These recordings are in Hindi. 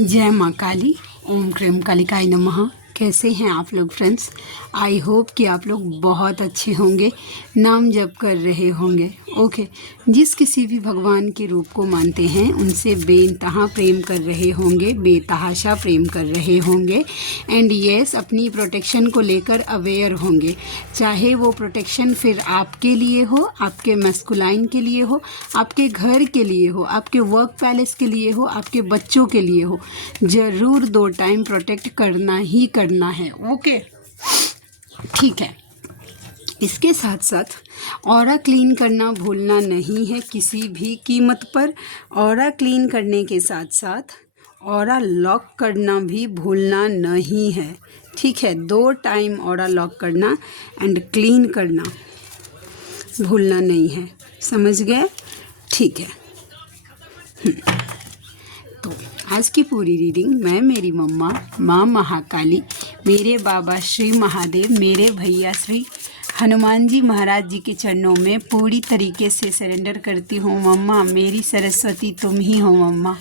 जय माँ काली। ओम क्रीम कालिकाय नमः। कैसे हैं आप लोग फ्रेंड्स? आई होप कि आप लोग बहुत अच्छे होंगे, नाम जप कर रहे होंगे। ओके, जिस किसी भी भगवान के रूप को मानते हैं उनसे बेइंतहा प्रेम कर रहे होंगे, बेतहाशा प्रेम कर रहे होंगे। एंड यस, अपनी प्रोटेक्शन को लेकर अवेयर होंगे। चाहे वो प्रोटेक्शन फिर आपके लिए हो, आपके मैस्कुलाइन के लिए हो, आपके घर के लिए हो, आपके वर्क पैलेस के लिए हो, आपके बच्चों के लिए हो, ज़रूर 2 टाइम प्रोटेक्ट करना ही करना है। ओके, ठीक है। इसके साथ साथ ऑरा क्लीन करना भूलना नहीं है किसी भी कीमत पर। ऑरा क्लीन करने के साथ साथ ऑरा लॉक करना भी भूलना नहीं है। ठीक है, 2 टाइम ऑरा लॉक करना एंड क्लीन करना भूलना नहीं है। समझ गए? ठीक है। तो आज की पूरी रीडिंग मैं, मेरी मम्मा माँ महाकाली, मेरे बाबा श्री महादेव, मेरे भैया श्री हनुमान जी महाराज जी के चरणों में पूरी तरीके से सरेंडर करती हूँ। मम्मा, मेरी सरस्वती तुम ही हो। मम्मा,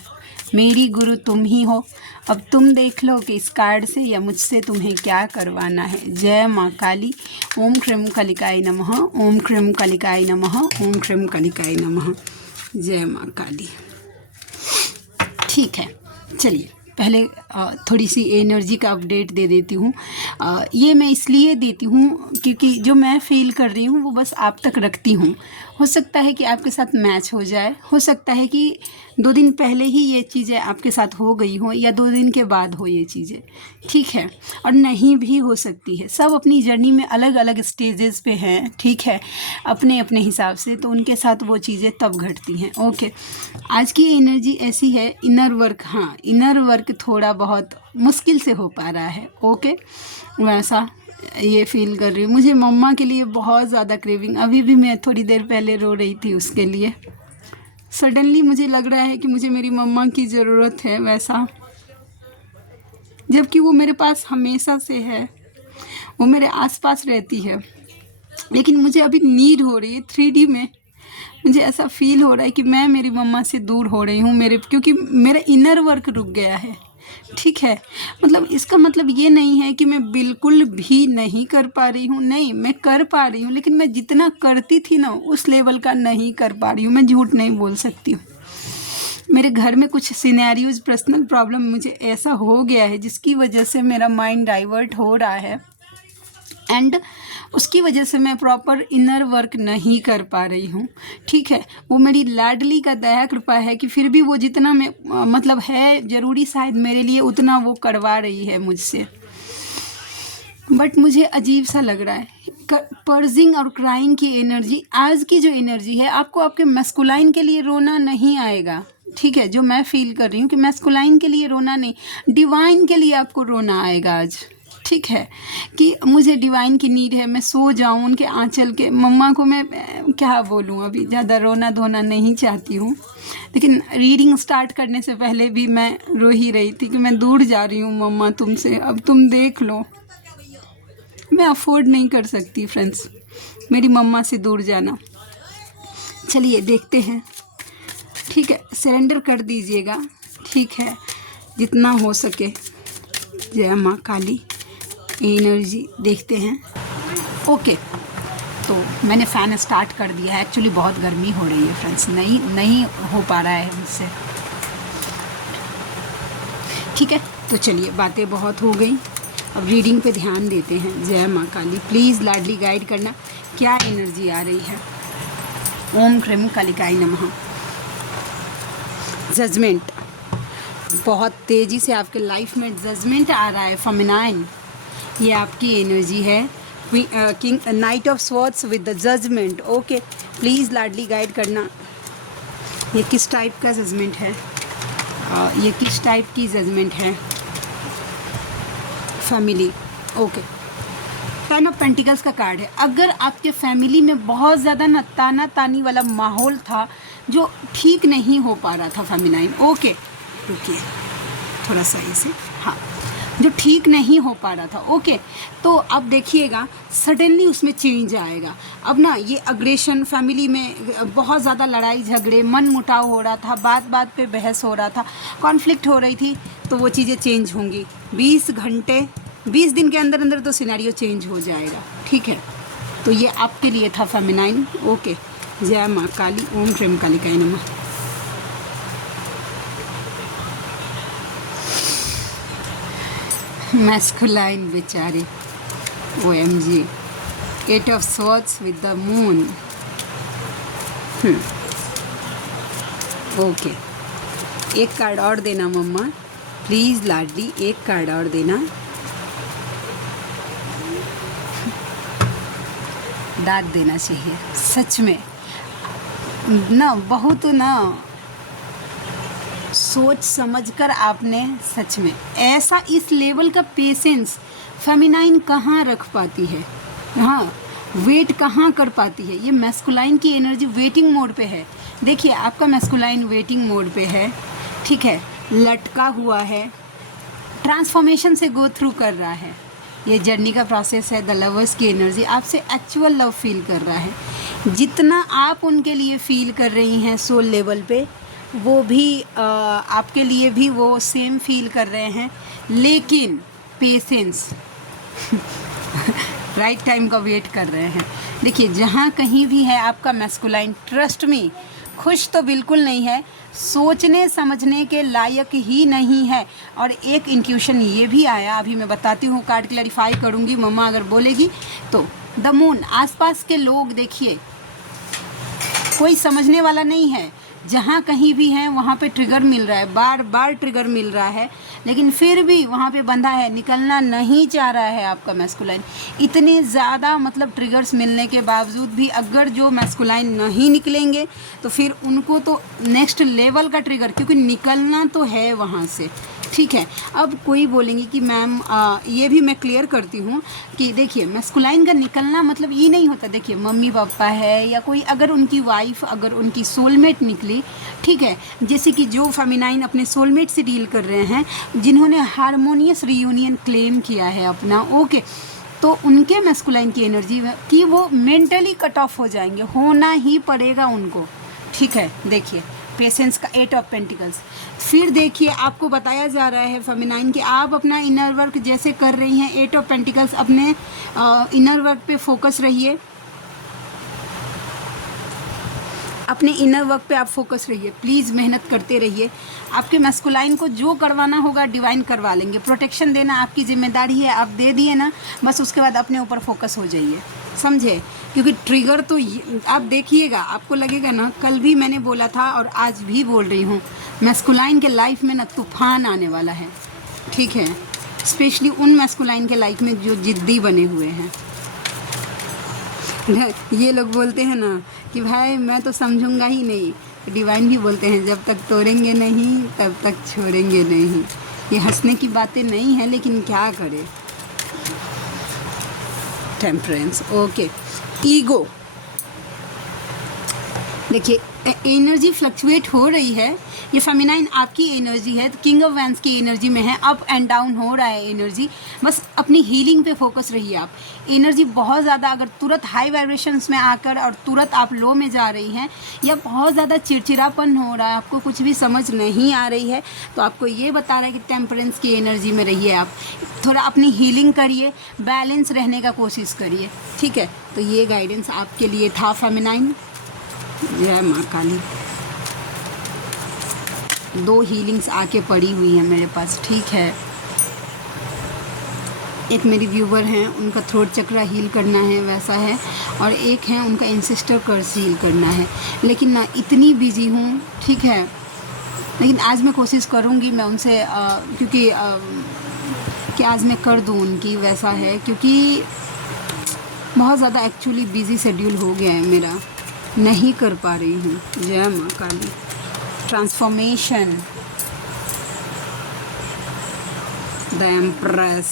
मेरी गुरु तुम ही हो। अब तुम देख लो कि इस कार्ड से या मुझसे तुम्हें क्या करवाना है। जय माँ काली। ओम क्रीम कालिकाय नमः। ओम क्रीम कालिकाय नमः। ओम क्रीम कालिकाय नमः। जय माँ काली। ठीक है, चलिए पहले थोड़ी सी एनर्जी का अपडेट दे देती हूँ। ये मैं इसलिए देती हूँ क्योंकि जो मैं फील कर रही हूँ वो बस आप तक रखती हूँ। हो सकता है कि आपके साथ मैच हो जाए, हो सकता है कि 2 दिन पहले ही ये चीज़ें आपके साथ हो गई हो या 2 दिन के बाद हो ये चीज़ें। ठीक है, और नहीं भी हो सकती है। सब अपनी जर्नी में अलग अलग स्टेजेस पे हैं। ठीक है, अपने अपने हिसाब से, तो उनके साथ वो चीज़ें तब घटती हैं। ओके, आज की एनर्जी ऐसी है। इनर वर्क, हाँ, इनर वर्क थोड़ा बहुत मुश्किल से हो पा रहा है। ओके, वैसा ये फील कर रही हूँ। मुझे मम्मा के लिए बहुत ज़्यादा क्रेविंग, अभी भी मैं थोड़ी देर पहले रो रही थी उसके लिए। सडनली मुझे लग रहा है कि मुझे मेरी मम्मा की ज़रूरत है, वैसा, जबकि वो मेरे पास हमेशा से है, वो मेरे आसपास रहती है, लेकिन मुझे अभी नीड हो रही है 3D में। मुझे ऐसा फील हो रहा है कि मैं मेरी मम्मा से दूर हो रही हूँ, क्योंकि मेरा इनर वर्क रुक गया है। ठीक है, मतलब इसका मतलब ये नहीं है कि मैं बिल्कुल भी नहीं कर पा रही हूँ। नहीं, मैं कर पा रही हूँ, लेकिन मैं जितना करती थी ना उस लेवल का नहीं कर पा रही हूँ। मैं झूठ नहीं बोल सकती हूँ। मेरे घर में कुछ सिनेरियोज, पर्सनल प्रॉब्लम मुझे ऐसा हो गया है जिसकी वजह से मेरा माइंड डाइवर्ट हो रहा है, एंड उसकी वजह से मैं प्रॉपर इनर वर्क नहीं कर पा रही हूँ। ठीक है, वो मेरी लाडली का दया कृपा है कि फिर भी वो जितना मैं मतलब है ज़रूरी शायद मेरे लिए, उतना वो करवा रही है मुझसे। बट मुझे अजीब सा लग रहा है। पर्जिंग और क्राइंग की एनर्जी, आज की जो एनर्जी है, आपको आपके मैस्कुलाइन के लिए रोना नहीं आएगा। ठीक है, जो मैं फील कर रही हूँ कि मैस्कुलाइन के लिए रोना नहीं, डिवाइन के लिए आपको रोना आएगा आज। ठीक है, कि मुझे डिवाइन की नीड है, मैं सो जाऊँ उनके आंचल के। मम्मा को मैं क्या बोलूँ, अभी ज़्यादा रोना धोना नहीं चाहती हूँ, लेकिन रीडिंग स्टार्ट करने से पहले भी मैं रो ही रही थी कि मैं दूर जा रही हूँ मम्मा तुमसे, अब तुम देख लो। मैं अफोर्ड नहीं कर सकती फ्रेंड्स मेरी मम्मा से दूर जाना। चलिए देखते हैं। ठीक है, सरेंडर कर दीजिएगा। ठीक है, जितना हो सके। जय माँ काली। एनर्जी देखते हैं। ओके, तो मैंने फ़ैन स्टार्ट कर दिया है। एक्चुअली बहुत गर्मी हो रही है फ्रेंड्स, नहीं हो पा रहा है मुझसे। ठीक है, तो चलिए, बातें बहुत हो गई, अब रीडिंग पे ध्यान देते हैं। जय माँ काली। प्लीज़ लाडली गाइड करना, क्या एनर्जी आ रही है। ओम क्रीम कालिकाय नमः। जजमेंट, बहुत तेज़ी से आपके लाइफ में जजमेंट आ रहा है। फेमिनाइन, ये आपकी एनर्जी है। King, knight of swords with the judgement. Okay, please Ladli guide करना, ये किस टाइप का जजमेंट है, ये किस टाइप की जजमेंट है। फैमिली, ओके, 10 ऑफ पेंटिकल्स का कार्ड है। अगर आपके फैमिली में बहुत ज़्यादा ना ताना तानी वाला माहौल था जो ठीक नहीं हो पा रहा था फेमिनाइन। ओके, रुकिए थोड़ा सा इसे, हाँ, जो ठीक नहीं हो पा रहा था। ओके, तो अब देखिएगा सडनली उसमें चेंज आएगा। अब ना ये अग्रेशन, फैमिली में बहुत ज़्यादा लड़ाई झगड़े, मन मुटाव हो रहा था, बात बात पे बहस हो रहा था, कॉन्फ्लिक्ट हो रही थी, तो वो चीज़ें चेंज होंगी। 20 दिन के अंदर अंदर तो सिनेरियो चेंज हो जाएगा। ठीक है, तो ये आपके लिए था फेमिनाइन। ओके, जय माँ काली, ओम प्रेम कालिकाय नमः। मैस्कुलाइन बेचारे, OMG, 8 of swords with the moon। Okay, एक कार्ड और देना मम्मा प्लीज़ लाडली, एक कार्ड और देना। डांट देना चाहिए सच में ना, बहुत ना सोच समझकर आपने सच में ऐसा इस लेवल का पेशेंस फेमिनाइन कहाँ रख पाती है। हाँ, वेट कहाँ कर पाती है। ये मैस्कुलाइन की एनर्जी वेटिंग मोड पे है। देखिए आपका मैस्कुलाइन वेटिंग मोड पे है, ठीक है, लटका हुआ है, ट्रांसफॉर्मेशन से गो थ्रू कर रहा है। ये जर्नी का प्रोसेस है। द लवर्स की एनर्जी आपसे एक्चुअल लव फील कर रहा है। जितना आप उनके लिए फील कर रही हैं सोल लेवल पे, वो भी आपके लिए भी वो सेम फील कर रहे हैं, लेकिन पेशेंस राइट टाइम का वेट कर रहे हैं। देखिए जहाँ कहीं भी है आपका मैस्कुलाइन, ट्रस्ट मी, खुश तो बिल्कुल नहीं है, सोचने समझने के लायक ही नहीं है। और एक इंट्यूशन ये भी आया, अभी मैं बताती हूँ, कार्ड क्लैरिफाई करूँगी मम्मा अगर बोलेगी तो। द मून, आसपास के लोग देखिए कोई समझने वाला नहीं है। जहाँ कहीं भी हैं वहाँ पे ट्रिगर मिल रहा है, बार बार ट्रिगर मिल रहा है, लेकिन फिर भी वहाँ पे बंधा है, निकलना नहीं चाह रहा है आपका मैस्कुलाइन। इतने ज़्यादा मतलब ट्रिगर्स मिलने के बावजूद भी अगर जो मैस्कुलाइन नहीं निकलेंगे तो फिर उनको तो नेक्स्ट लेवल का ट्रिगर, क्योंकि निकलना तो है वहाँ से। ठीक है, अब कोई बोलेंगे कि मैम ये भी मैं क्लियर करती हूँ कि देखिए मैस्कुलाइन का निकलना मतलब ये नहीं होता। देखिए मम्मी पापा है या कोई अगर उनकी वाइफ, अगर उनकी सोलमेट निकली, ठीक है, जैसे कि जो फेमिनाइन अपने सोलमेट से डील कर रहे हैं, जिन्होंने हारमोनियस रियूनियन क्लेम किया है अपना, ओके, तो उनके मैस्कुलाइन की एनर्जी कि वो मेंटली कट ऑफ हो जाएंगे, होना ही पड़ेगा उनको। ठीक है, देखिए पेशेंस का 8 ऑफ पेंटिकल्स। फिर देखिए आपको बताया जा रहा है फेमिनाइन कि आप अपना इनर वर्क जैसे कर रही हैं, 8 ऑफ पेंटिकल्स, अपने इनर वर्क पे फोकस रहिए, अपने इनर वर्क पे आप फोकस रहिए, प्लीज़ मेहनत करते रहिए। आपके मैस्कुलाइन को जो करवाना होगा डिवाइन करवा लेंगे। प्रोटेक्शन देना आपकी जिम्मेदारी है, आप दे दिए ना, बस उसके बाद अपने ऊपर फोकस हो जाइए, समझे। क्योंकि ट्रिगर तो आप देखिएगा, आपको लगेगा ना, कल भी मैंने बोला था और आज भी बोल रही हूँ, मैस्कुलाइन के लाइफ में ना तूफान आने वाला है। ठीक है, स्पेशली उन मैस्कुलाइन के लाइफ में जो जिद्दी बने हुए हैं। ये लोग बोलते हैं ना कि भाई मैं तो समझूंगा ही नहीं, डिवाइन भी बोलते हैं जब तक तोड़ेंगे नहीं तब तक छोड़ेंगे नहीं। ये हंसने की बातें नहीं है, लेकिन क्या करें। टेम्परेंस, ओके, ईगो, देखिए एनर्जी फ्लक्चुएट हो रही है। ये फेमिनाइन आपकी एनर्जी है, तो किंग ऑफ वैंस की एनर्जी में है, अप एंड डाउन हो रहा है एनर्जी। बस अपनी हीलिंग पे फोकस रहिए आप। एनर्जी बहुत ज़्यादा अगर तुरंत हाई वाइब्रेशंस में आकर और तुरंत आप लो में जा रही हैं, या बहुत ज़्यादा चिड़चिड़ापन हो रहा है, आपको कुछ भी समझ नहीं आ रही है, तो आपको ये बता रहा है कि टेम्परेंस की एनर्जी में रहिए आप। थोड़ा अपनी हीलिंग करिए, बैलेंस रहने का कोशिश करिए। ठीक है, तो ये गाइडेंस आपके लिए था फेमिनाइन। जय माँ काली। 2 हीलिंग्स आके पड़ी हुई हैं मेरे पास। ठीक है, एक मेरी व्यूवर हैं, उनका थ्रोट चक्रा हील करना है वैसा है, और एक है उनका इंसेस्टर कर्स हील करना है। लेकिन ना इतनी बिजी हूँ, ठीक है, लेकिन आज मैं कोशिश करूँगी मैं उनसे क्योंकि कि आज मैं कर दूँ उनकी, वैसा है, क्योंकि बहुत ज़्यादा एक्चुअली बिजी शेड्यूल हो गया है मेरा, नहीं कर पा रही हूँ। जय माँ काली। Transformation, the empress.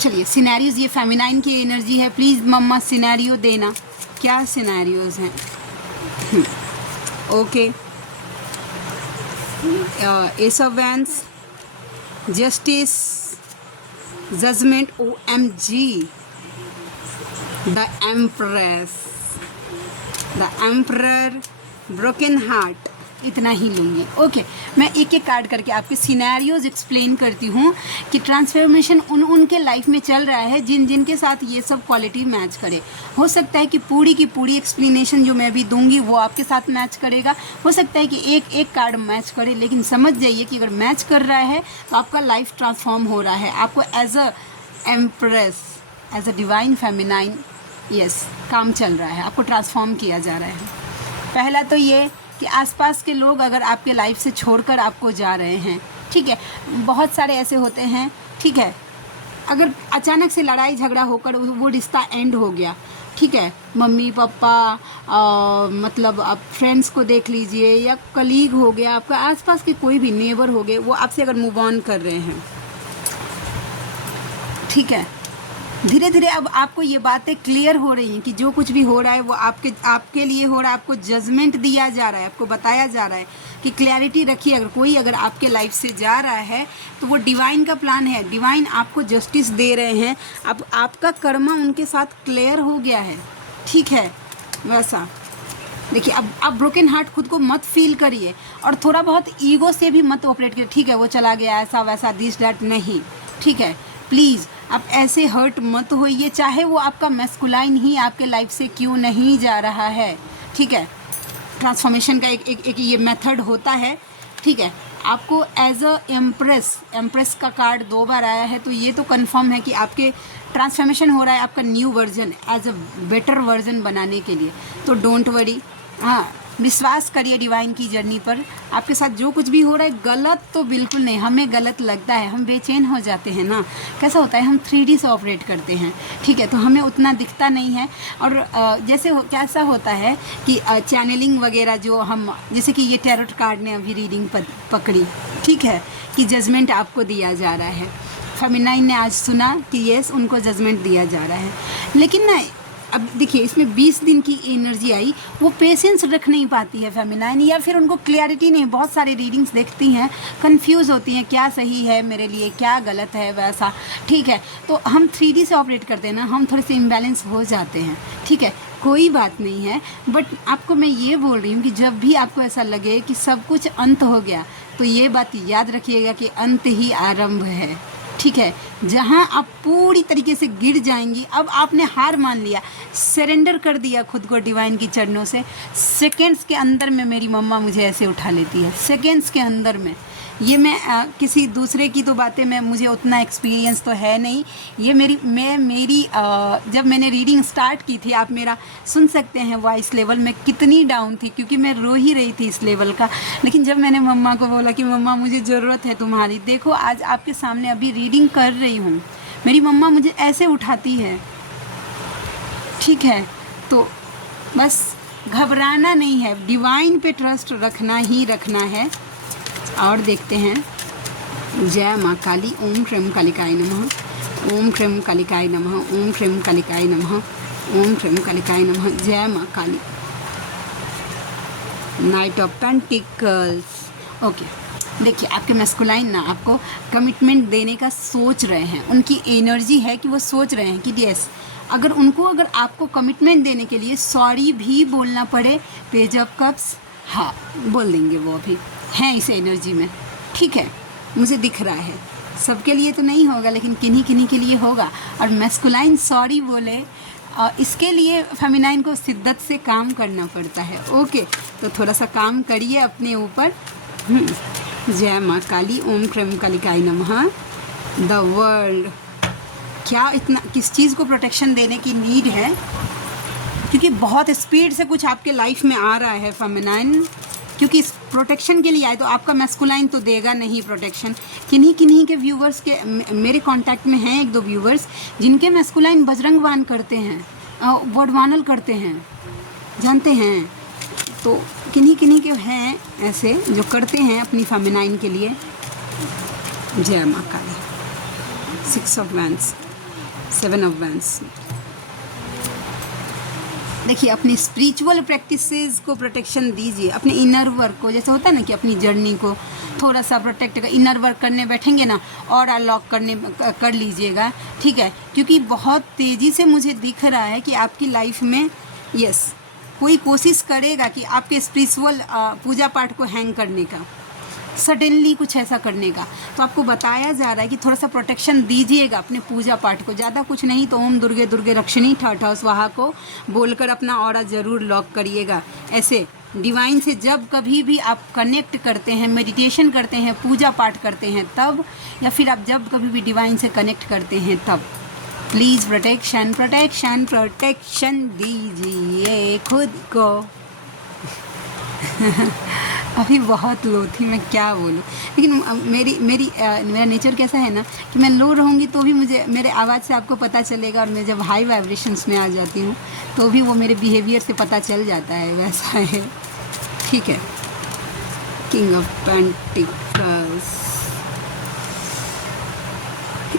चलिए सिनेरियोज, ये फेमिनाइन की एनर्जी है, प्लीज़ मम्मा सिनेरियो देना, क्या सिनेरियोज हैं। Okay, ace of wands, justice, judgement, OMG, the empress, the emperor, broken heart, इतना ही लूँगी। ओके, मैं एक एक कार्ड करके आपके सिनेरियोज एक्सप्लेन करती हूँ कि ट्रांसफॉर्मेशन उनके लाइफ में चल रहा है जिन जिनके साथ ये सब क्वालिटी मैच करे। हो सकता है कि पूरी की पूरी एक्सप्लेनेशन जो मैं भी दूंगी वो आपके साथ मैच करेगा, हो सकता है कि एक एक कार्ड मैच करे, लेकिन समझ जाइए कि अगर मैच कर रहा है तो आपका लाइफ ट्रांसफॉर्म हो रहा है। आपको as a empress, as a divine feminine, yes, काम चल रहा है, आपको ट्रांसफॉर्म किया जा रहा है। पहला तो ये कि आसपास के लोग अगर आपके लाइफ से छोड़कर आपको जा रहे हैं, ठीक है, बहुत सारे ऐसे होते हैं, ठीक है, अगर अचानक से लड़ाई झगड़ा होकर वो रिश्ता एंड हो गया, ठीक है, मम्मी पापा, मतलब आप फ्रेंड्स को देख लीजिए, या कलीग हो गया, आपका आसपास के कोई भी नेबर हो गए, वो आपसे अगर मूव ऑन कर रहे हैं, ठीक है, धीरे धीरे अब आपको ये बातें क्लियर हो रही हैं कि जो कुछ भी हो रहा है वो आपके लिए हो रहा है, आपको जजमेंट दिया जा रहा है, आपको बताया जा रहा है कि क्लैरिटी रखिए। अगर आपके लाइफ से जा रहा है तो वो डिवाइन का प्लान है, डिवाइन आपको जस्टिस दे रहे हैं, अब आपका कर्मा उनके साथ क्लियर हो गया है, ठीक है। वैसा देखिए, अब आप ब्रोकन हार्ट खुद को मत फील करिए और थोड़ा बहुत ईगो से भी मत ऑपरेट करिए, ठीक है, वो चला गया ऐसा वैसा दिस डैट, नहीं, ठीक है, प्लीज़ आप ऐसे हर्ट मत होइए, चाहे वो आपका मैस्कुलाइन ही आपके लाइफ से क्यों नहीं जा रहा है, ठीक है। ट्रांसफॉर्मेशन का एक ये मेथड होता है, ठीक है। आपको एज अ एम्प्रेस का कार्ड 2 बार आया है, तो ये तो कंफर्म है कि आपके ट्रांसफॉर्मेशन हो रहा है, आपका new version, as a better version बनाने के लिए। तो डोंट वरी, हाँ, विश्वास करिए डिवाइन की जर्नी पर। आपके साथ जो कुछ भी हो रहा है गलत तो बिल्कुल नहीं, हमें गलत लगता है, हम बेचैन हो जाते हैं ना, कैसा होता है, हम 3D से ऑपरेट करते हैं, ठीक है, तो हमें उतना दिखता नहीं है। और जैसे कैसा होता है कि चैनलिंग वगैरह जो हम, जैसे कि ये टैरोट कार्ड ने अभी रीडिंग पकड़ी, ठीक है, कि जजमेंट आपको दिया जा रहा है। फेमिनाइन ने आज सुना कि यस, उनको जजमेंट दिया जा रहा है, लेकिन ना अब देखिए इसमें 20 दिन की एनर्जी आई, वो पेशेंस रख नहीं पाती है फेमिनाइन, या फिर उनको क्लैरिटी नहीं, बहुत सारे रीडिंग्स देखती हैं, कंफ्यूज होती हैं, क्या सही है मेरे लिए, क्या गलत है, वैसा, ठीक है। तो हम 3D से ऑपरेट करते हैं ना, हम थोड़े से इम्बैलेंस हो जाते हैं, ठीक है, कोई बात नहीं है। बट आपको मैं ये बोल रही हूँ कि जब भी आपको ऐसा लगे कि सब कुछ अंत हो गया, तो ये बात याद रखिएगा कि अंत ही आरंभ है, ठीक है। जहाँ आप पूरी तरीके से गिर जाएंगी, अब आपने हार मान लिया, सरेंडर कर दिया खुद को डिवाइन की चरणों से, सेकेंड्स के अंदर में मेरी मम्मा मुझे ऐसे उठा लेती है, सेकेंड्स के अंदर में। ये मैं किसी दूसरे की तो बातें, मैं मुझे उतना एक्सपीरियंस तो है नहीं, ये मेरी जब मैंने रीडिंग स्टार्ट की थी, आप मेरा सुन सकते हैं वॉइस लेवल में कितनी डाउन थी, क्योंकि मैं रो ही रही थी इस लेवल का। लेकिन जब मैंने मम्मा को बोला कि मम्मा मुझे ज़रूरत है तुम्हारी, देखो आज आपके सामने अभी रीडिंग कर रही हूँ, मेरी मम्मा मुझे ऐसे उठाती है, ठीक है। तो बस घबराना नहीं है, डिवाइन पे ट्रस्ट रखना ही रखना है। और देखते हैं, जय माँ काली, ओम ह्रीं कालिकाय नमः, ओम ह्रीं कालिकाय नमः, ओम ह्रीं कालिकाय नमः, ओम ह्रीं कालिकाय नमः, जय माँ Kali. Knight of pentacles, okay. देखिए आपके मैस्कुलाइन ना आपको कमिटमेंट देने का सोच रहे हैं, उनकी एनर्जी है कि वो सोच रहे हैं कि यस, अगर आपको कमिटमेंट देने के लिए सॉरी भी बोलना पड़े, पेज ऑफ कप्स, हाँ बोल देंगे, वो भी हैं इस एनर्जी में, ठीक है, मुझे दिख रहा है। सबके लिए तो नहीं होगा, लेकिन किन्हीं किन्हीं के लिए होगा। और मैस्कुलाइन सॉरी बोले, इसके लिए फेमिनाइन को शिद्दत से काम करना पड़ता है, ओके। तो थोड़ा सा काम करिए अपने ऊपर। जय माँ काली, ओम ह्रीं कालिकाय नमः। द वर्ल्ड, क्या इतना किस चीज़ को प्रोटेक्शन देने की नीड है, क्योंकि बहुत स्पीड से कुछ आपके लाइफ में आ रहा है फेमिनाइन, क्योंकि इस प्रोटेक्शन के लिए आए, तो आपका मैस्कुलाइन तो देगा नहीं प्रोटेक्शन। किन्हीं के व्यूवर्स के मेरे कांटेक्ट में हैं 1-2 व्यूवर्स जिनके मैस्कुलाइन बजरंग बाण करते हैं, वडवानल करते हैं, जानते हैं। तो किन्हीं के हैं ऐसे जो करते हैं अपनी फेमिनाइन के लिए। जय माँ काली। 6 of Wands, 7 of Wands, देखिए अपनी स्पिरिचुअल प्रैक्टिसेस को प्रोटेक्शन दीजिए, अपने इनर वर्क को, जैसे होता है ना कि अपनी जर्नी को थोड़ा सा प्रोटेक्ट कर, इनर वर्क करने बैठेंगे ना और अनलॉक करने कर लीजिएगा, ठीक है। क्योंकि बहुत तेज़ी से मुझे दिख रहा है कि आपकी लाइफ में यस कोई कोशिश करेगा कि आपके स्पिरिचुअल पूजा पाठ को हैंग करने का, सडनली कुछ ऐसा करने का। तो आपको बताया जा रहा है कि थोड़ा सा प्रोटेक्शन दीजिएगा अपने पूजा पाठ को, ज़्यादा कुछ नहीं तो ओम दुर्गे दुर्गे रक्षिणी ठ स्वाहा को बोलकर अपना ऑरा ज़रूर लॉक करिएगा। ऐसे डिवाइन से जब कभी भी आप कनेक्ट करते हैं, मेडिटेशन करते हैं, पूजा पाठ करते हैं तब, या फिर आप जब कभी भी डिवाइन से कनेक्ट करते हैं तब प्लीज़ प्रोटेक्शन प्रोटेक्शन प्रोटेक्शन दीजिए खुद को। अभी बहुत लो थी, मैं क्या बोलूँ, लेकिन मेरा नेचर कैसा है ना कि मैं लो रहूँगी तो भी मुझे मेरे आवाज़ से आपको पता चलेगा, और मैं जब हाई वाइब्रेशंस में आ जाती हूँ तो भी वो मेरे बिहेवियर से पता चल जाता है, वैसा है, ठीक है। किंग ऑफ पेंटिकल्स,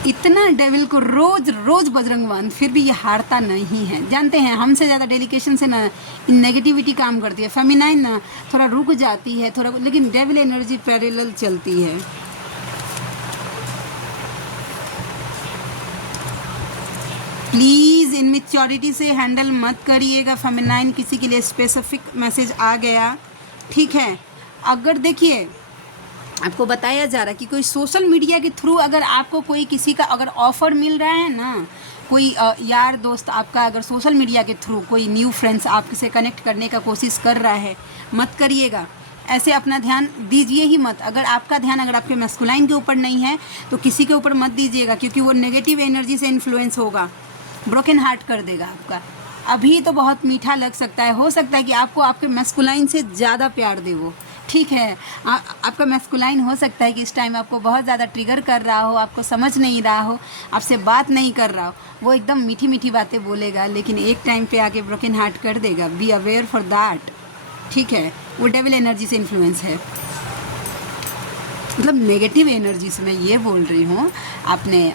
इतना डेविल को रोज रोज बजरंगबान, फिर भी ये हारता नहीं है। जानते हैं हमसे ज़्यादा डेडिकेशन से ना नेगेटिविटी काम करती है, फेमिनाइन ना थोड़ा रुक जाती है थोड़ा, लेकिन डेविल एनर्जी पैरेलल चलती है। प्लीज़ इनमेच्योरिटी से हैंडल मत करिएगा फेमिनाइन, किसी के लिए स्पेसिफिक मैसेज आ गया, ठीक है। अगर देखिए आपको बताया जा रहा है कि कोई सोशल मीडिया के थ्रू अगर आपको कोई किसी का अगर ऑफ़र मिल रहा है ना, कोई यार दोस्त आपका अगर सोशल मीडिया के थ्रू कोई न्यू फ्रेंड्स आपसे कनेक्ट करने का कोशिश कर रहा है, मत करिएगा ऐसे, अपना ध्यान दीजिए ही मत। अगर आपका ध्यान अगर आपके मैस्कुलाइन के ऊपर नहीं है तो किसी के ऊपर मत दीजिएगा, क्योंकि वो नेगेटिव एनर्जी से इन्फ्लुएंस होगा, ब्रोकन हार्ट कर देगा आपका। अभी तो बहुत मीठा लग सकता है, हो सकता है कि आपको आपके मैस्कुलाइन से ज़्यादा प्यार दे वो, ठीक है। आपका मैस्कुलाइन हो सकता है कि इस टाइम आपको बहुत ज़्यादा ट्रिगर कर रहा हो, आपको समझ नहीं रहा हो, आपसे बात नहीं कर रहा हो, वो एकदम मीठी मीठी बातें बोलेगा, लेकिन एक टाइम पे आके ब्रोकन हार्ट कर देगा। बी अवेयर फॉर दैट, ठीक है। वो डेविल एनर्जी से इन्फ्लुएंस है, मतलब नेगेटिव एनर्जी से मैं ये बोल रही हूँ, आपने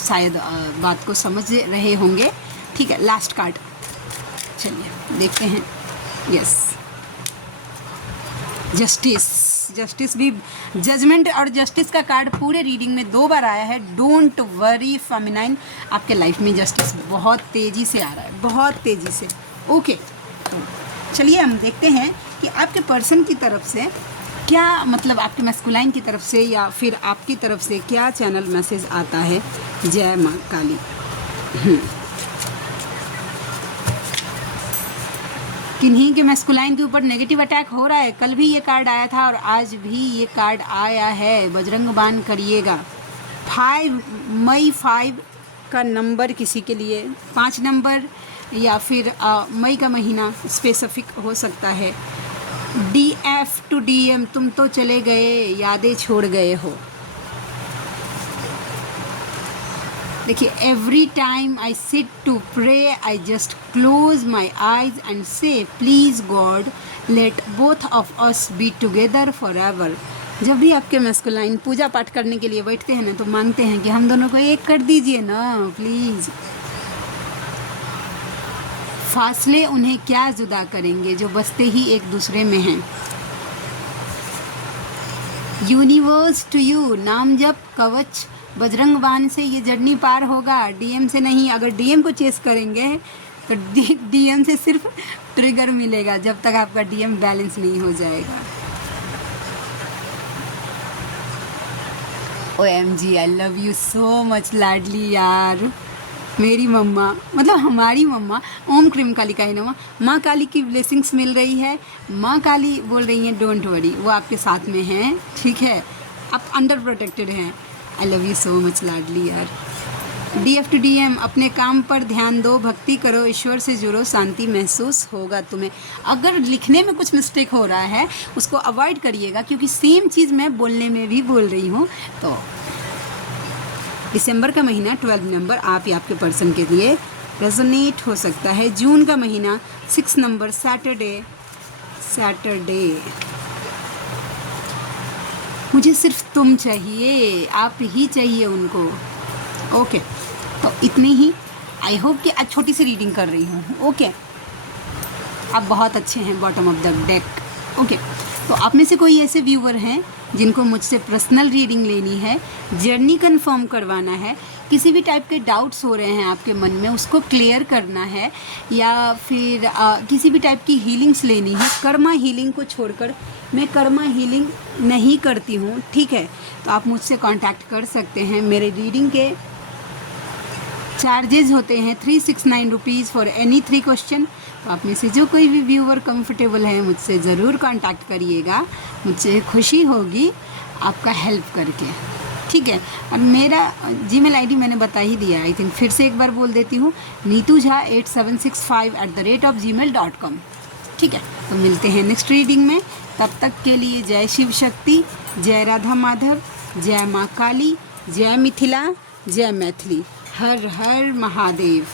शायद बात को समझ रहे होंगे, ठीक है। लास्ट कार्ड चलिए देखते हैं, यस जस्टिस, जस्टिस भी, जजमेंट और जस्टिस का कार्ड पूरे रीडिंग में 2 बार आया है। डोंट वरी फेमिनाइन, आपके लाइफ में जस्टिस बहुत तेज़ी से आ रहा है, बहुत तेज़ी से, ओके। चलिए हम देखते हैं कि आपके पर्सन की तरफ से क्या, मतलब आपके मैस्कुलाइन की तरफ से या फिर आपकी तरफ से क्या चैनल मैसेज आता है। जय माँ काली। किन्हीं के मैस्कुलाइन के ऊपर नेगेटिव अटैक हो रहा है, कल भी ये कार्ड आया था और आज भी ये कार्ड आया है, बजरंग बाण करिएगा। 5 मई 5 का नंबर किसी के लिए, 5 नंबर या फिर मई का महीना स्पेसिफिक हो सकता है। DF टू DM, तुम तो चले गए यादें छोड़ गए हो। देखिए, every time I sit to pray I just close my eyes and say please God let both of us be together forever. जब भी आपके मैस्कुलाइन पूजा पाठ करने के लिए बैठते हैं ना, तो मांगते हैं कि हम दोनों को एक कर दीजिए ना प्लीज़। फासले उन्हें क्या जुदा करेंगे जो बसते ही एक दूसरे में हैं। यूनिवर्स टू यू, नाम जप कवच बजरंग बाण से ये जर्नी पार होगा, DM से नहीं। अगर DM को चेस करेंगे तो DM से सिर्फ ट्रिगर मिलेगा जब तक आपका DM बैलेंस नहीं हो जाएगा। OMG, I love you so much लाडली यार, मेरी मम्मा, मतलब हमारी मम्मा। ओम क्रीम काली का ही नमः। माँ काली की ब्लेसिंग्स मिल रही है, माँ काली बोल रही हैं डोंट वरी, वो आपके साथ में हैं, ठीक है, आप अंडर प्रोटेक्टेड हैं। I love you so much लाडली यार। DF टू DM, अपने काम पर ध्यान दो, भक्ति करो, ईश्वर से जुड़ो, शांति महसूस होगा तुम्हें। अगर लिखने में कुछ मिस्टेक हो रहा है उसको अवॉइड करिएगा, क्योंकि सेम चीज़ मैं बोलने में भी बोल रही हूँ। तो दिसंबर का महीना 12 नंबर आप या आपके पर्सन के लिए रेजोनेट हो सकता है। जून का महीना 6 नंबर सैटरडे, मुझे सिर्फ तुम चाहिए, आप ही चाहिए उनको, ओके। तो इतनी ही, आई होप कि आज छोटी सी रीडिंग कर रही हूँ, ओके। आप बहुत अच्छे हैं bottom of the deck. Okay, तो आप में से कोई ऐसे व्यूवर हैं जिनको मुझसे पर्सनल रीडिंग लेनी है, जर्नी कंफर्म करवाना है, किसी भी टाइप के डाउट्स हो रहे हैं आपके मन में उसको क्लियर करना है, या फिर किसी भी टाइप की हीलिंग्स लेनी है। कर्मा हीलिंग को छोड़कर मैं कर्मा हीलिंग नहीं करती हूँ, ठीक है, तो आप मुझसे कांटेक्ट कर सकते हैं। मेरे रीडिंग के चार्जेस होते हैं 369 रुपीज़ फॉर एनी 3 क्वेश्चन। तो आप में से जो कोई भी व्यूअर कंफर्टेबल है मुझसे ज़रूर कांटेक्ट करिएगा, मुझे खुशी होगी आपका हेल्प करके, ठीक है। और मेरा जीमेल आईडी मैंने बता ही दिया, आई थिंक फिर से एक बार बोल देती हूँ, neetujha8765@gmail.com, ठीक है। तो मिलते हैं नेक्स्ट रीडिंग में, तब तक के लिए जय शिव शक्ति, जय राधा माधव, जय माँ काली, जय मिथिला, जय मैथिली, हर हर महादेव।